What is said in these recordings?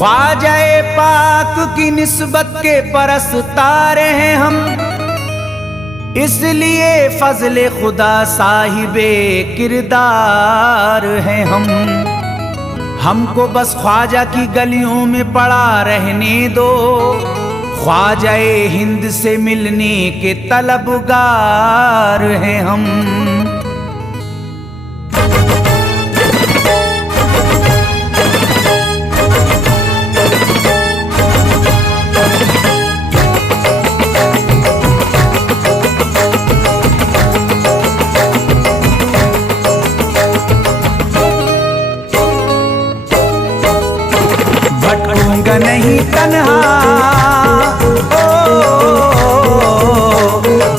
ख्वाजाए पाक की निस्बत के परस्तार हैं हम, इसलिए फजले खुदा साहिबे किरदार हैं हम। हमको बस ख्वाजा की गलियों में पड़ा रहने दो, ख्वाजाए हिंद से मिलने के तलबगार हैं हम। भटकूंगा नहीं तन्हा,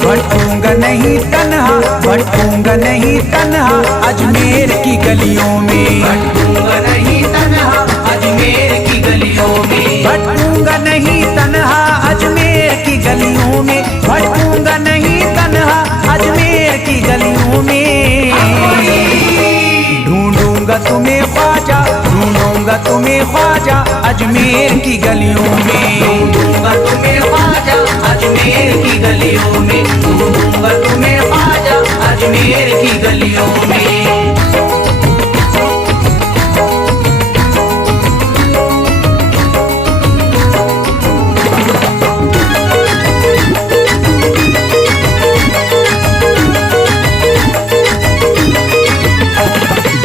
भटकूंगा नहीं तन्हा, भटकूंगा नहीं तन्हा अजमेर की गलियों में, भटकूंगा नहीं तन्हा अजमेर की गलियों में, भटकूंगा नहीं तन्हा अजमेर की गलियों में, भटकूंगा नहीं तन्हा अजमेर की गलियों में। ढूंढूंगा तुम्हें ख्वाजा, ढूंढूंगा तुम्हें ख्वाजा अजमेर की गलियों में, ढूंढूंगा तुम्हें ख्वाजा अजमेर की गलियों में, ढूंढूंगा तुम्हें ख्वाजा अजमेर की गलियों में।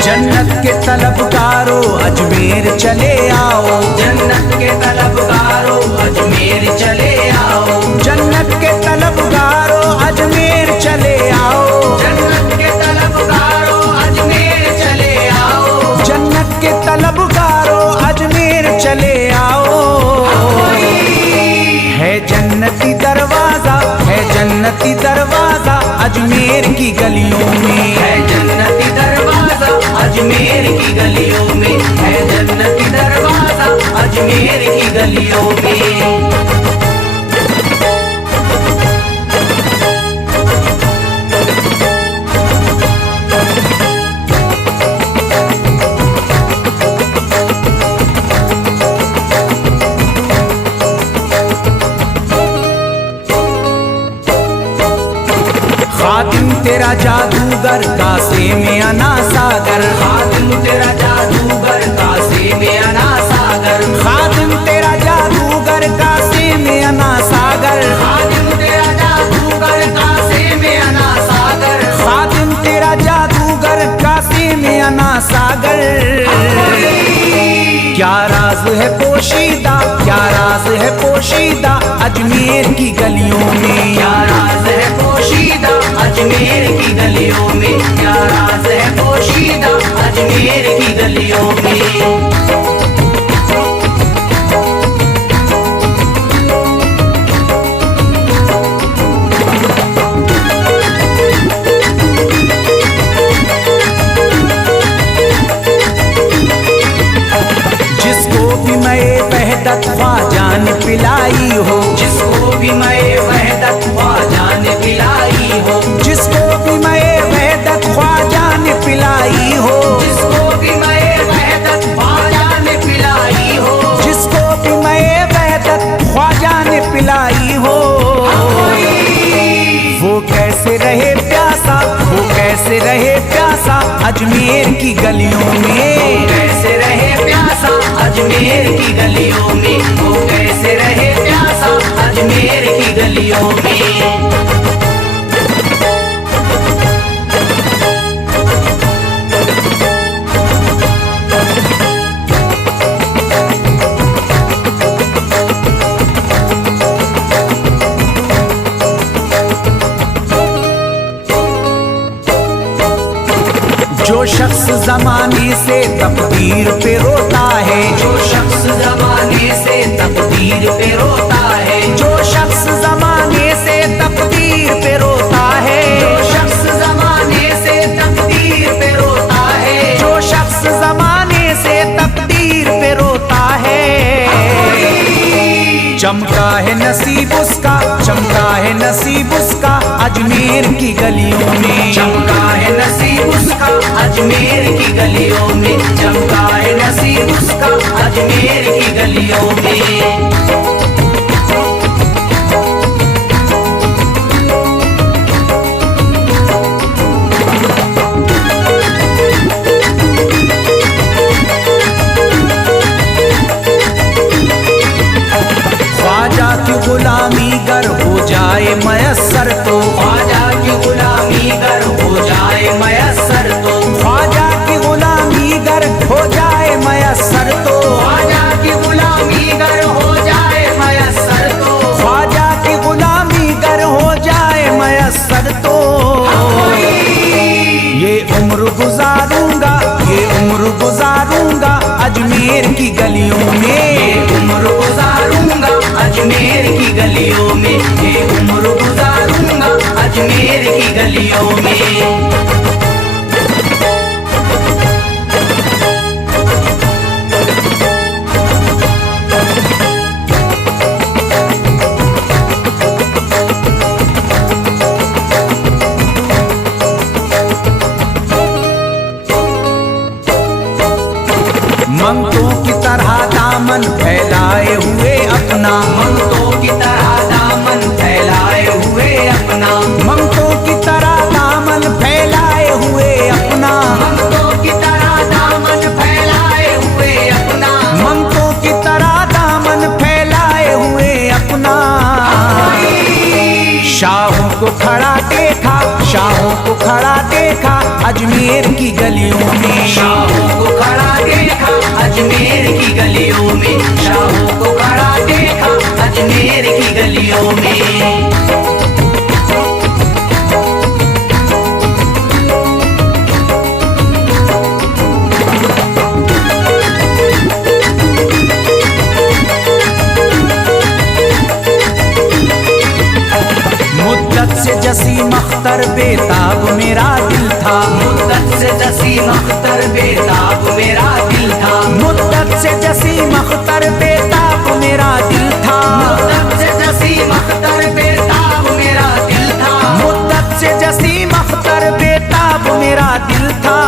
जन्नत के तलबगारों अजमेर चले आओ, जन्नत के तलबगारों अजमेर चले आओ, जन्नत के तलबगारों अजमेर चले आओ, जन्नत के तलबगारों अजमेर चले आओ, जन्नत के तलबगारों अजमेर चले आओ। है जन्नती दरवाजा, है जन्नती दरवाजा अजमेर की गलियों में, है जन्नती दरवाजा अजमेर की गलियों में, है जन्नती दरवाजा अजमेर की गलियों में। खातिम तेरा जादूगर कासे में अना सागर, खातिम तेरा जादूगर कासे में अना सागर, खातिम तेरा जादूगर कासे में अना सागर, खातिम तेरा जादूगर कासे में अना सागर, खातिम तेरा जादूगर कासे में अना सागर। क्या राज है पोशीदा, क्या राज है पोशीदा अजमेर की गलियों में, क्या राज है पोशीदा अजमेर की गलियों में, क्या राज है पोशीदा अजमेर की गलियों में। जिसको भी मैं वहदत ख्वाजा ने पिलाई हो, जिसको भी मैं वहदत ख्वाजा ने पिलाई हो, जिसको भी मैं वहदत ख्वाजा ने पिलाई हो, जिसको भी मैं वहदत ख्वाजा ने पिलाई हो, जिसको भी मैं वहदत ख्वाजा ने पिलाई हो। वो कैसे रहे प्यासा, वो कैसे रहे प्यासा अजमेर की गलियों में, कैसे रहे प्यासा अजमेर की गलियों में, वो कैसे रहे प्यासा अजमेर की गलियों में। जो शख्स जमाने से तकदीर पे रोता है, जो शख्स जमाने से तकदीर पे रोता है, जो शख्स जमाने से तकदीर पे रोता है, जो शख्स जमाने से तकदीर पे रोता है, जो शख्स जमाने से तकदीर पे रोता है। चमका है नसीब उसका, चमका है नसीब उसका अजमेर की गलियों में, चमका है नसीब उसका अजमेर की गलियों में, चमका है नसीब उसका अजमेर की गलियों गलियों में। ख्वाजा की गुलामी गर हो जाए मयस्सर तो, ख्वाजा की गुलामी गर हो जाए मयस्सर तो, ख्वाजा की गुलामी गर हो जाए मयस्सर तो, ख्वाजा की गुलामी गर हो जाए मयस्सर तो, ख्वाजा की गुलामी गर हो जाए मयस्सर तो, ये उम्र गुजारूंगा, ये उम्र गुजारूंगा अजमेर की गलियों में, उम्र गुजारूंगा अजमेर की गलियों में, ये उम्र गुजारूंगा अजमेर की गलियों में। मंगतों की तरह दामन फैलाए हुए अपना, मंगतों की तरह दामन फैलाए हुए अपना, मंगतों की तरह दामन फैलाए हुए अपना, मंगतों की तरह दामन फैलाए हुए अपना, मंगतों की तरह दामन फैलाए हुए अपना। शाहों को खड़ा देखा, शाहों को खड़ा देखा अजमेर की गलियों में, शाहों को खड़ा देखा अजमेर की गलियों में, शाहों को खड़ा देखा अजमेर की गलियों में। मुद्दत से जसीम अख्तर बेताब मेरा दिल था, मुद्दत से जसीम अख्तर बेताब मेरा दिल था, मुद्दत से जसीम अख्तर बेताब मेरा दिल था, मुद्दत से जसीम अख्तर बेताब मेरा दिल था, मुद्दत से जसीम अख्तर बेताब मेरा दिल था।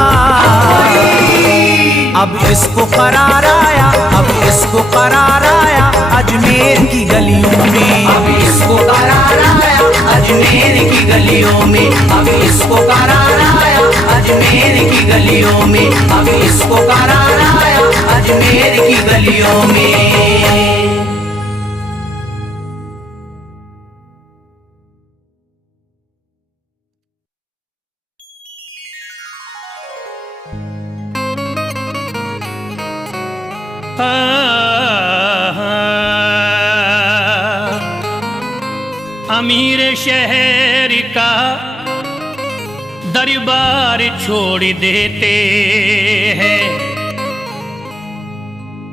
अब इसको करार आया, अब इसको करार आया अजमेर की गलियों में, अब इसको करार आया अजमेर की गलियों में, अब इसको करार आया अजमेर की गलियों में, अब इसको करार आया अजमेर की गलियों में। अमीर शहर का दरबार छोड़ देते हैं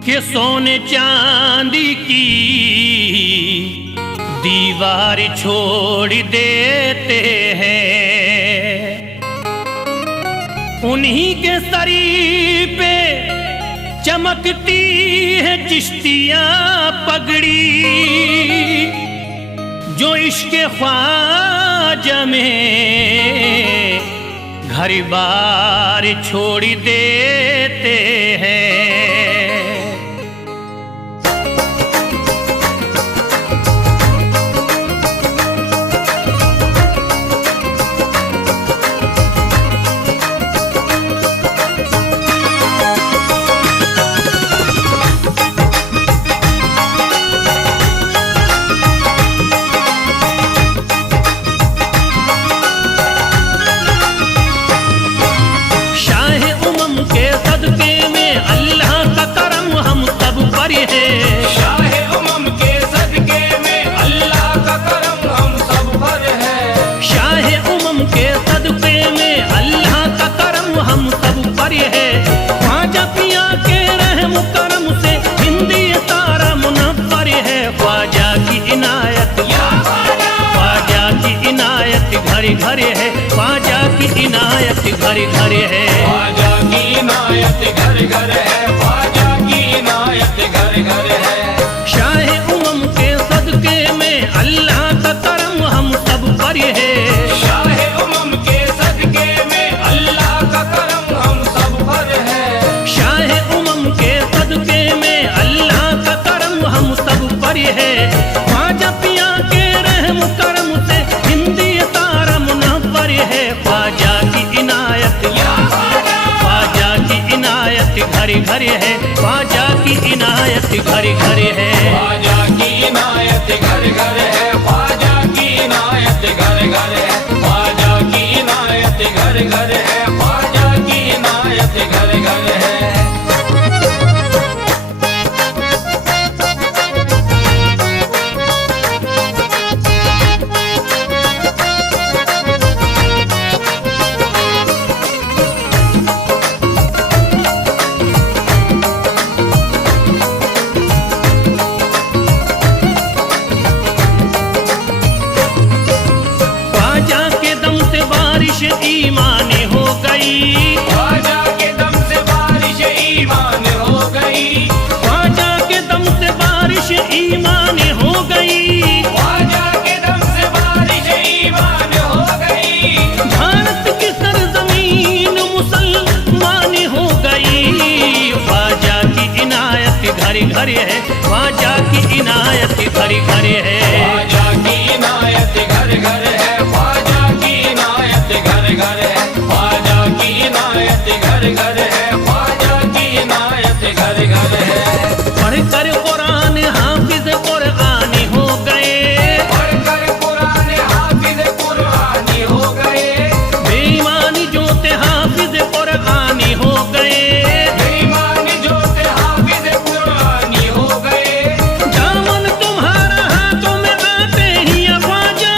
कि सोने चांदी की दीवार छोड़ देते हैं। उन्हीं के सरी पे चमकती है चिश्तियां पगड़ी, जो इश्क ख्वाजा में घर बार छोड़ देते हैं। घर घर है ख्वाजा की इनायत, घर घर है ख्वाजा की इनायत, घर घर है ख्वाजा की इनायत, घर घर है। शाह उमम के सदके में अल्लाह का करम हम सब पर है, शाह उमम के सदके में अल्लाह का करम हम सब पर है, शाह उमम के सदके में अल्लाह का ख्वाजा की इनायत, ख्वाजा की इनायत घर घर है, ख्वाजा की इनायत घर घर है। ख्वाजा की इनायत घर घर है, ख्वाजा की इनायत घर घर है, ख्वाजा की इनायत घर घर है, ख्वाजा की इनायत घर घर है। ख्वाजा के दम से बारिश ईमान हो गई, ख्वाजा के दम से बारिश ईमान हो गई, ख्वाजा के दम से बारिश ईमान हो गई। ख्वाजा के दम से बारिश ईमान हो गई। भारत की सरजमीन मुसलमान हो गई, ख्वाजा की इनायत घर घर है, ख्वाजा की इनायत घर घर है। ख्वाजा की इनायत घर घर है, ख्वाजा की इनायत घर घर है, ख्वाजा की इनायत घर घर है, ख्वाजा की इनायत घर घर है। पढ़कर कुरान हाफिज कुरानी हो गए, पढ़कर कुरान हाफिज कुरानी हो गए, बेईमानी जो थे हाफिज कुरानी हो गए। बेईमान जो थे हाफिज कुरानी हो गए। दामन तुम्हारा हाथों में आते ही ख्वाजा,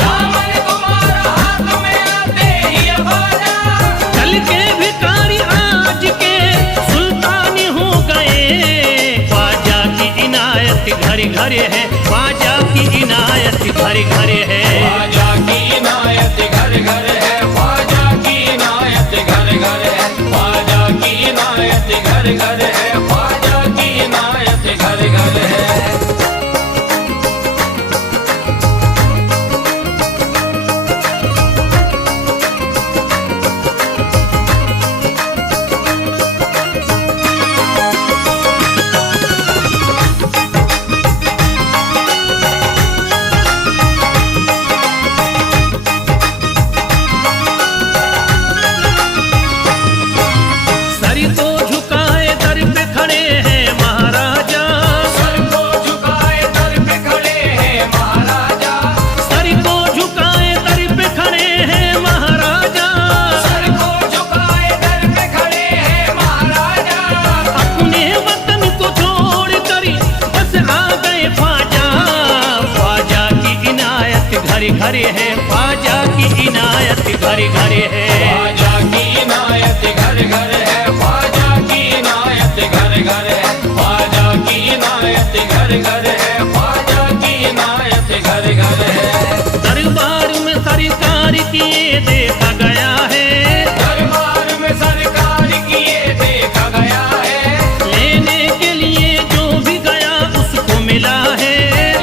दामन तुम्हारा हाथ में आते ही ख्वाजा, कल के भिखारी आज के सुल्तान हो गए। ख्वाजा की इनायत घर घर है, ख्वाजा की इनायत घर घर है। ख्वाजा की इनायत घर घर है, ख्वाजा की इनायत घर घर है, ख्वाजा की इनायत घर घर है, ख्वाजा की इनायत घर घर है। सर को झुकाए दर पे खड़े हैं महाराजा, सर को झुकाए दर पे खड़े हैं महाराजा, सर को झुकाए दर पे खड़े हैं महाराजा। सर को झुकाए दर पे खड़े हैं महाराजा, अपने वतन को छोड़ कर बस आ गए ख्वाजा, ख्वाजा की इनायत घर घर है, ख्वाजा की इनायत घर घर है। ख्वाजा की इनायत घर घर है, ख्वाजा की इनायत घर घर है, ख्वाजा की इनायत घर घर है, ख्वाजा की इनायत घर घर है। दरबार में सरकार किए देखा गया है, दरबार में सरकार किए देखा गया है, लेने के लिए जो भी गया उसको मिला है,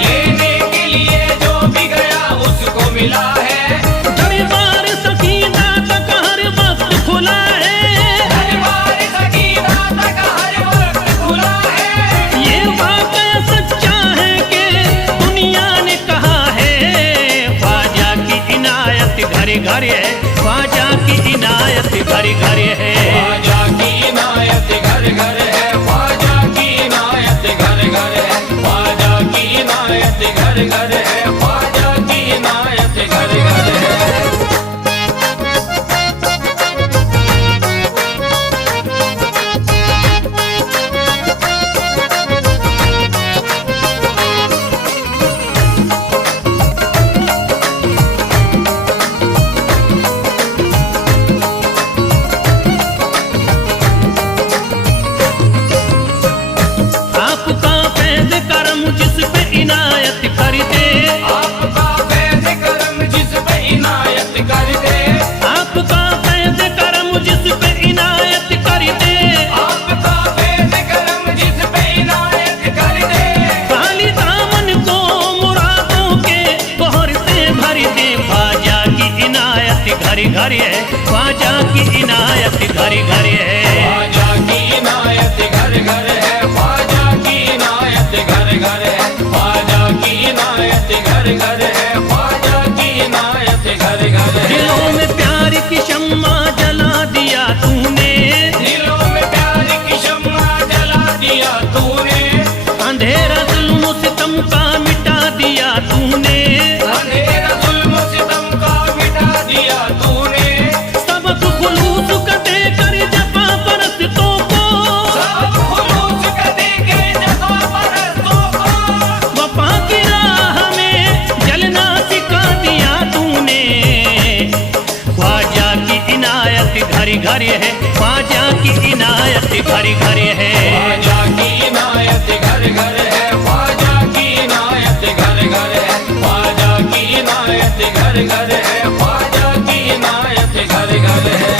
लेने के लिए जो भी गया उसको मिला है। दरबार सकीना तक हर वक्त खुला है, दरबार सकीना तक हर वक्त खुला है। ये वाकया सच्चा है कि दुनिया ने कहा है। ख्वाजा की इनायत घर घर है, ख्वाजा की इनायत घर घर है। ख्वाजा की इनायत घर घर है, ख्वाजा की इनायत घर घर है, ख्वाजा की इनायत घर घर है, ख्वाजा की इनायत घर घर है। आपका फैज़ करम जिस पे इनायत कर दे, आपका फैज़ करम जिस पे इनायत कर दे, आपका फैज़ करम जिस पे इनायत कर दे। आपका फैज़ करम जिस पे इनायत कर दे, खाली दामन को मुरादों के बहर से भर दे। ख्वाजा की इनायत घर घर है, ख्वाजा की इनायत घर घर है। ख्वाजा की इनायत घर घर है, ख्वाजा की इनायत घर घर है, ख्वाजा की इनायत घर घर है, ख्वाजा की इनायत घर घर घर है। दिलों में प्यार की शम्मा जला दिया तूने, दिलों में प्यार की शम्मा जला दिया तूने, अंधेरा जुल्म सितम का मिटा दिया तूने, अंधेरा जुल्म सितम का मिटा दिया तूने, सबक खुलूस का देकर जफा परस्तों को, सब खुलूस का देके जफा परस्तों को, वफा की राह में जलना सिखा दिया तूने। ख्वाजा की इनायत घर घर है, ख्वाजा की इनायत घर घर है। ख्वाजा की इनायत घर घर है, ख्वाजा की इनायत घर घर है, ख्वाजा की इनायत घर घर है, ख्वाजा की इनायत घर घर है।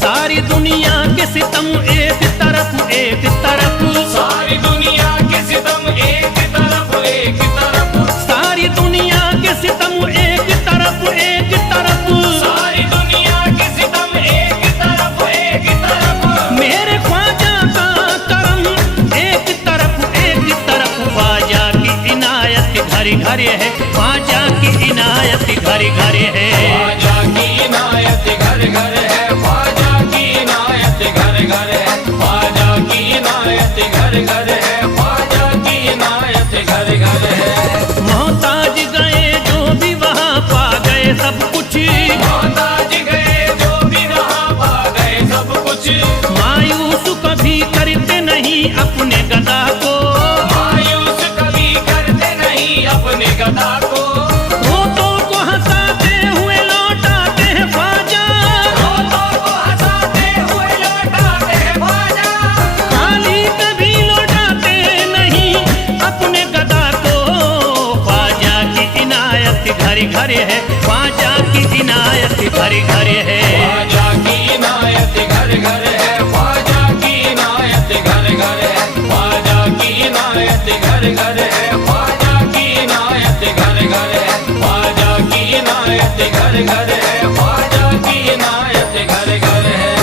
सारी दुनिया के सितम एक तरफ एक तरफ, सारी दुनिया के सितम एक तरफ एक तरफ, सारी दुनिया के सितम एक तरफ एक तरफ, सारी दुनिया के सितम एक तरफ एक तरफ, मेरे ख्वाजा का करम एक तरफ, ख्वाजा की इनायत घर घर है, ख्वाजा की इनायत घर घर है। ख्वाजा की इनायत घर घर है, ख्वाजा की इनायत घर घर है, ख्वाजा की इनायत घर घर है, ख्वाजा की इनायत घर घर है। मोहताज गए जो भी वहाँ पा गए सब कुछ, मोहताज गए जो भी वहाँ पा गए सब कुछ, मायूस कभी करते नहीं अपने गदा को, मायूस कभी करते नहीं अपने गदा को, रोतों को हंसाते हुए लौटाते हैं ख्वाजा, रोतों को हंसाते हुए लौटाते हैं ख्वाजा, खाली कभी लौटाते नहीं अपने गदा को। ख्वाजा की इनायत घर घर है, ख्वाजा की इनायत घर घर है। ख्वाजा की इनायत घर घर है, ख्वाजा की इनायत घर घर है, ख्वाजा की इनायत घर घर है, ख्वाजा की इनायत घर घर है, ख्वाजा की इनायत घर घर है, ख्वाजा की इनायत घर घर है।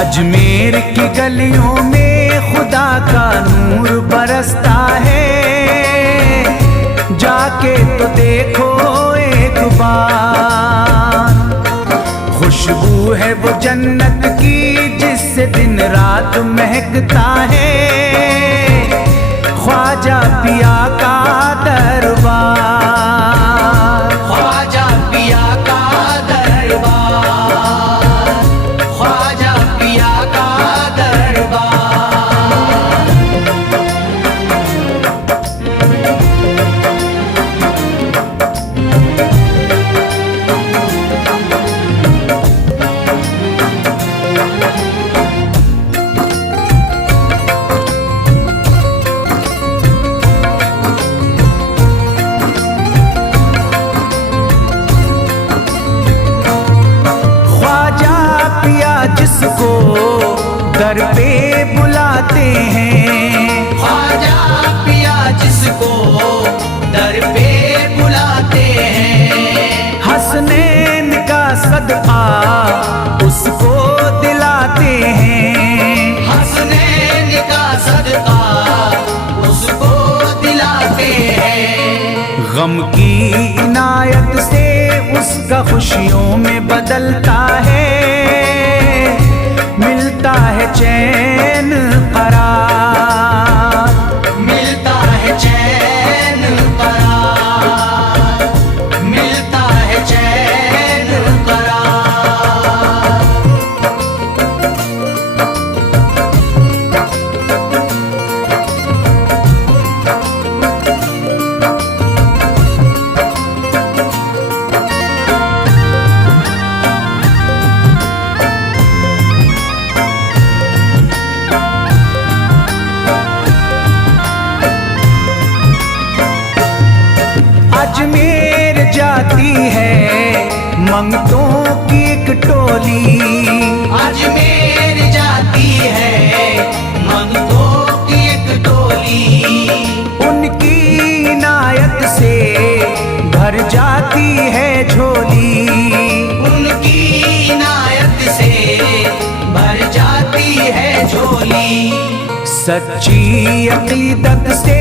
अजमेर की गलियों में खुदा का नूर बरसता है, जाके तो देखो एक बार। खुशबू है वो जन्नत की जिससे दिन रात महकता है, ख्वाजा पिया का दरबार। ख्वाजा पिया का दरबार, ख्वाजा पिया का दरबार। जिसको दर पे बुलाते हैं, ख्वाजा पिया जिसको दर पे बुलाते हैं, हसनैन का सदका उसको दिलाते हैं, हसनैन का सदका उसको दिलाते हैं। गम की इनायत से उसका खुशियों में बदलता है, मिलता है चैन करार, मिलता है चैन करार, मिलता है चैन करार। सच्ची अकीदत से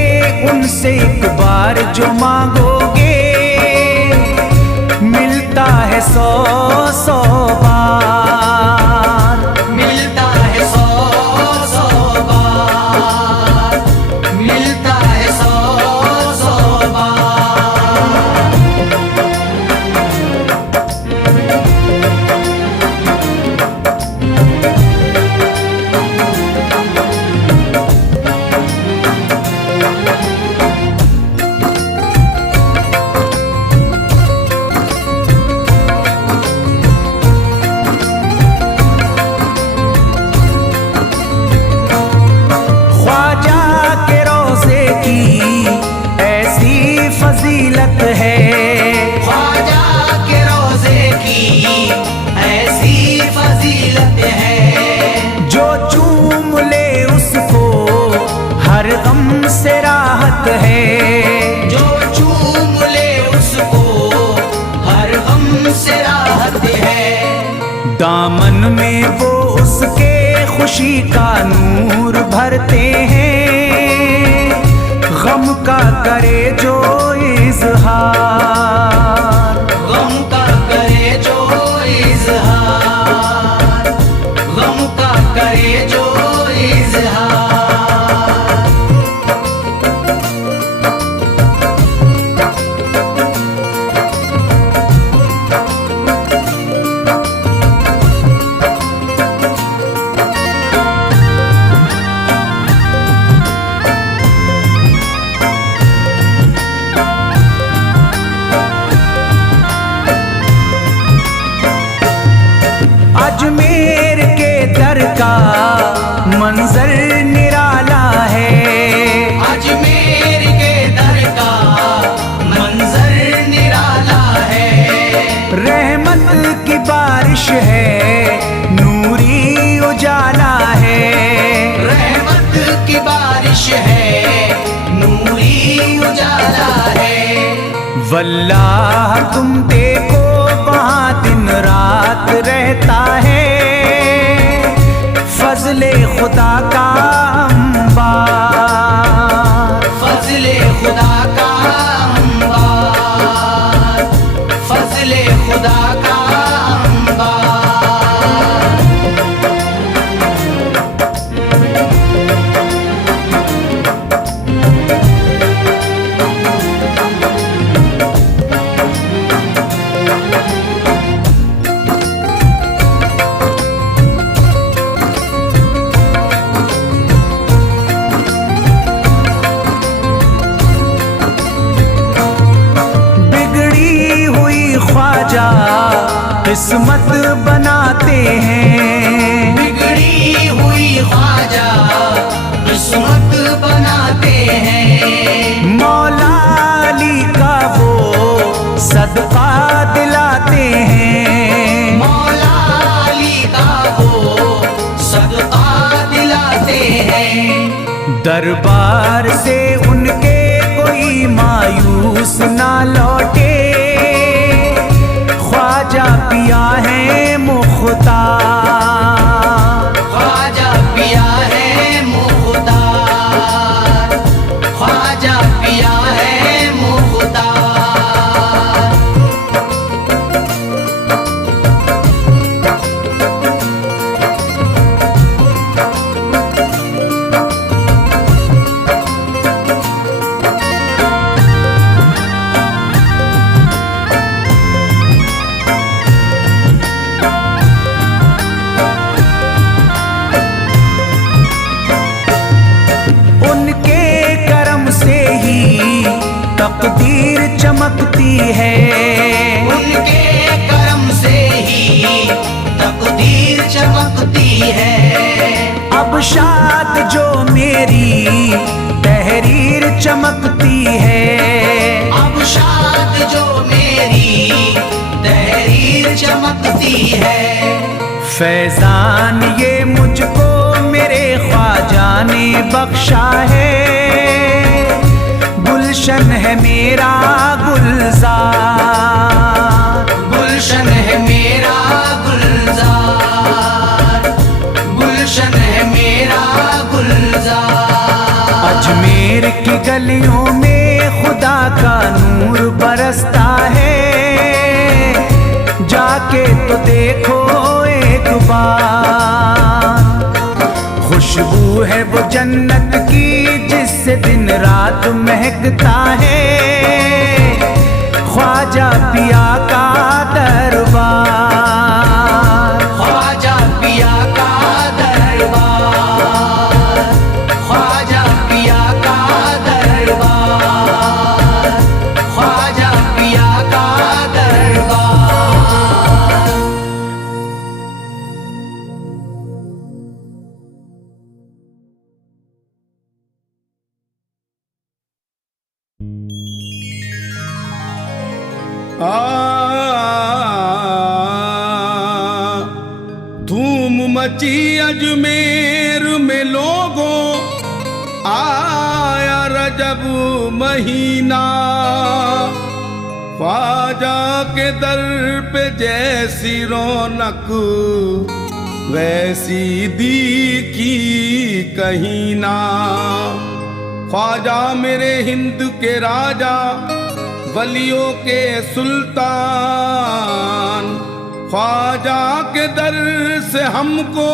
उनसे एक बार जो मांगोगे मिलता है 100 बार, मिलता है 100 बार, मिलता है 100 बार। ख्वाजा के रोज़े की ऐसी फजीलत है, ख्वाजा के रोज़े की ऐसी फजीलत है, जो चूम ले उसको हर गम से राहत है, जो चूम ले उसको हर गम से राहत है। दामन में वो उसके खुशी का नूर भरते हैं, गम का करे जो इजहार, गम का करे जो इजहार, गम का करे जो इजहार। अजमेर के दर का मंजर निराला है, अजमेर के दर का मंजर निराला है, रहमत की बारिश है, नूरी उजाला है, रहमत की बारिश है, नूरी उजाला है। वल्लाह तुम देखो वहाँ दिन रात रहता है, फजले खुदा का अंबार, फजले खुदा का अंबार, फजले खुदा का अंबार। बिगड़ी हुई ख्वाजा किस्मत बनाते हैं, बिगड़ी हुई ख्वाजा किस्मत बनाते हैं, मौला अली का वो सदका दिलाते हैं, मौला अली का वो सदका दिलाते हैं। दरबार से उनके कोई मायूस ना लौटे, ख्वाजा पिया है मुख्तार, ख्वाजा पिया है मुख्तार, ख्वाजा पिया है मुख्तार। उनके करम से ही तकदीर चमकती है, उनके करम से ही तकदीर चमकती है। अब शाद जो मेरी तहरीर चमकती है, अब शाद जो मेरी तहरीर चमकती है। फैजान ये मुझको मेरे ख्वाजा ने बख्शा है, गुलशन है मेरा गुलजार, गुलशन है मेरा गुलजार, गुलशन है मेरा की गलियों में खुदा का नूर बरसता है, जाके तो देखो एक बार। खुशबू है वो जन्नत की जिससे दिन रात महकता है, ख्वाजा पिया का दरबार। ख्वाजा पिया का दरबार, ख्वाजा पिया का दरबार, ख्वाजा पिया का दरबार। धूम मची अजमेर में लोगों, आया रजब महीना। ख्वाजा के दर पे जैसी रौनक वैसी दिखी कहीं ना। ख्वाजा मेरे हिंद के राजा, वलियों के सुल्तान। ख्वाजा के दर से हमको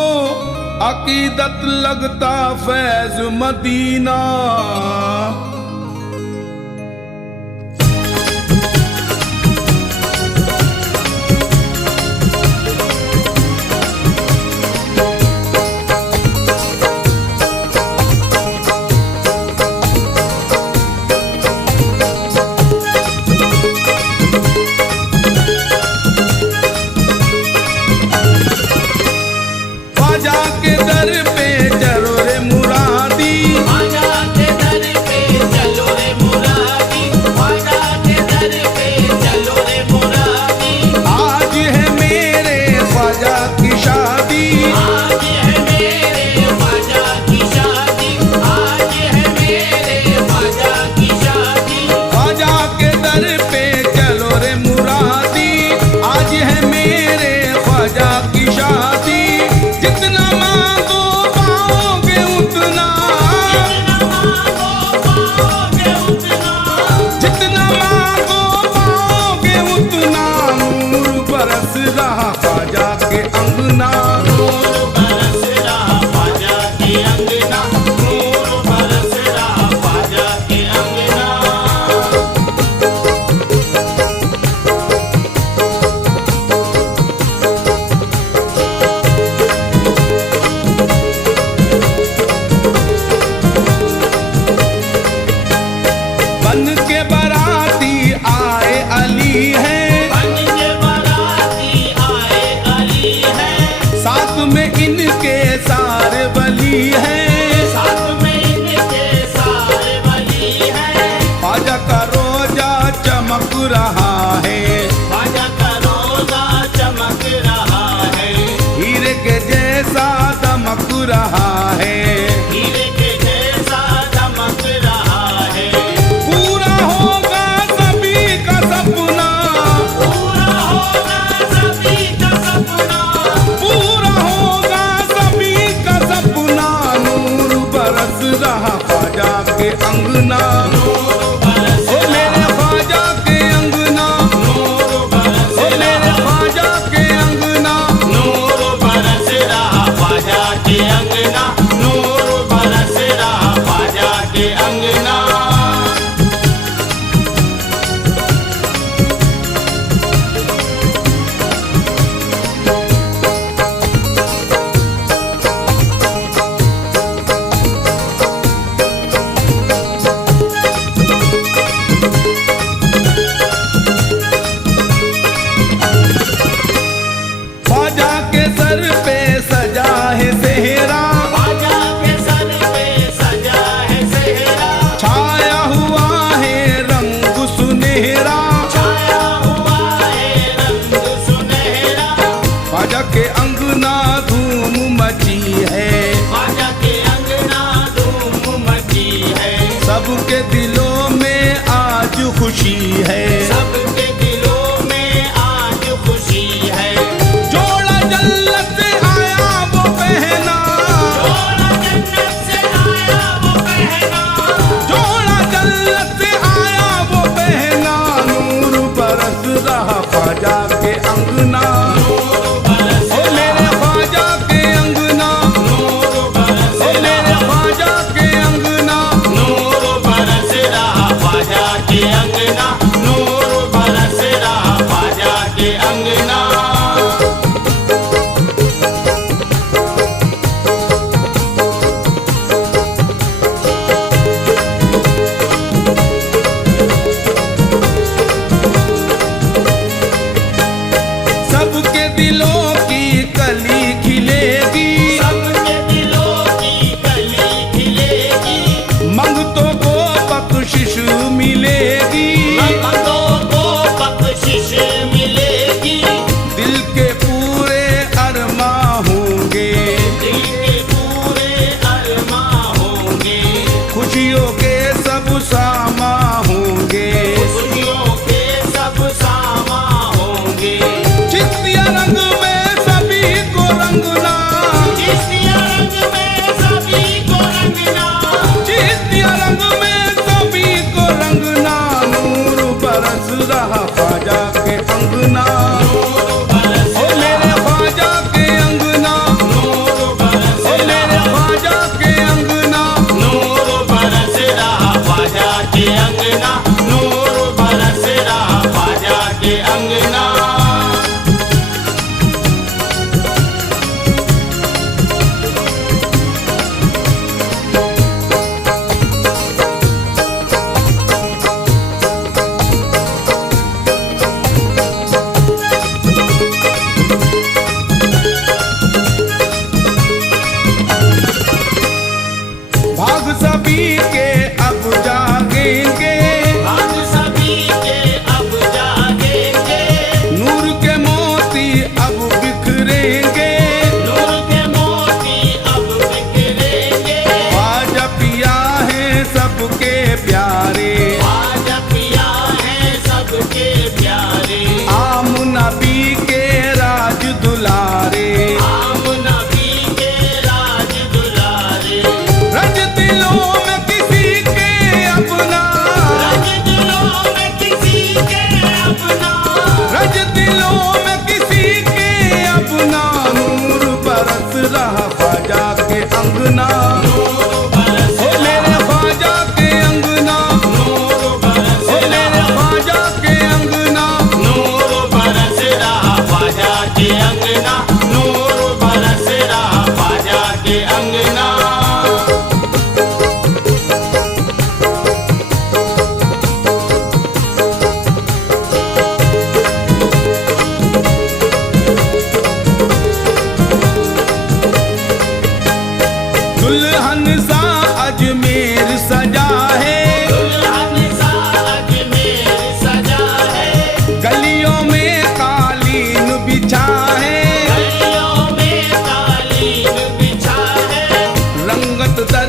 अकीदत लगता फैज मदीना। ख्वाजा के दर पे चलो रे मुरादी, ख्वाजा के दर पे चलो रे मुरादी, ख्वाजा के दर पे चलो रे मुरादी। आज है मेरे ख्वाजा की शादी, आज है मेरे ख्वाजा की शादी, आज है मेरे ख्वाजा की शादी। ख्वाजा के दर पे चलो रे मुरादी, आज है मेरे ख्वाजा की शादी। जितना मांगो पाओगे उतना, जितना मांगो पाओगे उतना। नूर बरस रहा ख्वाजा के अंगना, नूर बरस रहा ख्वाजा के अंगना, नूर बरस रहा ख्वाजा के अंगना। बन के बाराती आए अली है, बन के बाराती आए अली है, साथ में इनके सारे वली हैं। साथ में इनके सारे वली हैं। ख्वाजा का रोजा चमक रहा है, ख्वाजा का रोजा चमक रहा है, हीरे के जैसा दमक रहा है। हीरे के जैसा चमक रहा है। पूरा होगा सभी का सपना, पूरा होगा सभी का सपना, पूरा होगा सभी का सपना। नूर बरस रहा ख्वाजा के अंगना, नूर बरस ओ मेरे ख्वाजा के अंगना, नूर बरस ओ मेरे ख्वाजा के अंगना। नूर बरस रहा ख्वाजा के अंगना, नूर बरस रहा ख्वाजा के अंगना। ख्वाजा के सर पे सजा है सेहरा, ख्वाजा के सर पे सजा है सेहरा, छाया हुआ है रंग सुनहरा। छाया हुआ है रंग सुनहरा। ख्वाजा के अंगना धूम मची है, ख्वाजा के अंगना धूम मची है। सबके दिलों में आज खुशी है। सबके दिलों में आज खुशी है। जोड़ा जन्नत से आया वो पहना, जोड़ा जन्नत से आया वो पहना, जोड़ा सभी के अब जागेंगे, भाग सभी के अब जागेंगे, नूर के मोती अब बिखरेंगे, नूर के मोती अब बिखरेंगे। ख्वाजा पिया है सबके प्यारे, आज पिया है सबके प्यारे, आम नबी के राज दुलारे, आम नबी के राज दुलारे। रज दिलों में किसी के अपना, रज दिलों में किसी के अपना, रज दिलों में किसी के अपना, नूर बरस रहा ख्वाजा के अंगना, नूर बरस ओ मेरे ख्वाजा के अंगना, नूर बरस ओ मेरे ख्वाजा के अंगना, नूर बरस रहा ख्वाजा के अंगना, नूर बरस रहा ख्वाजा के अंगना। दुल्हन सा अजमेर सजा है, दुल्हन सा अजमेर सजा है, गलियों में कालीन बिछा है, गलियों में कालीन बिछा है, रंगत दर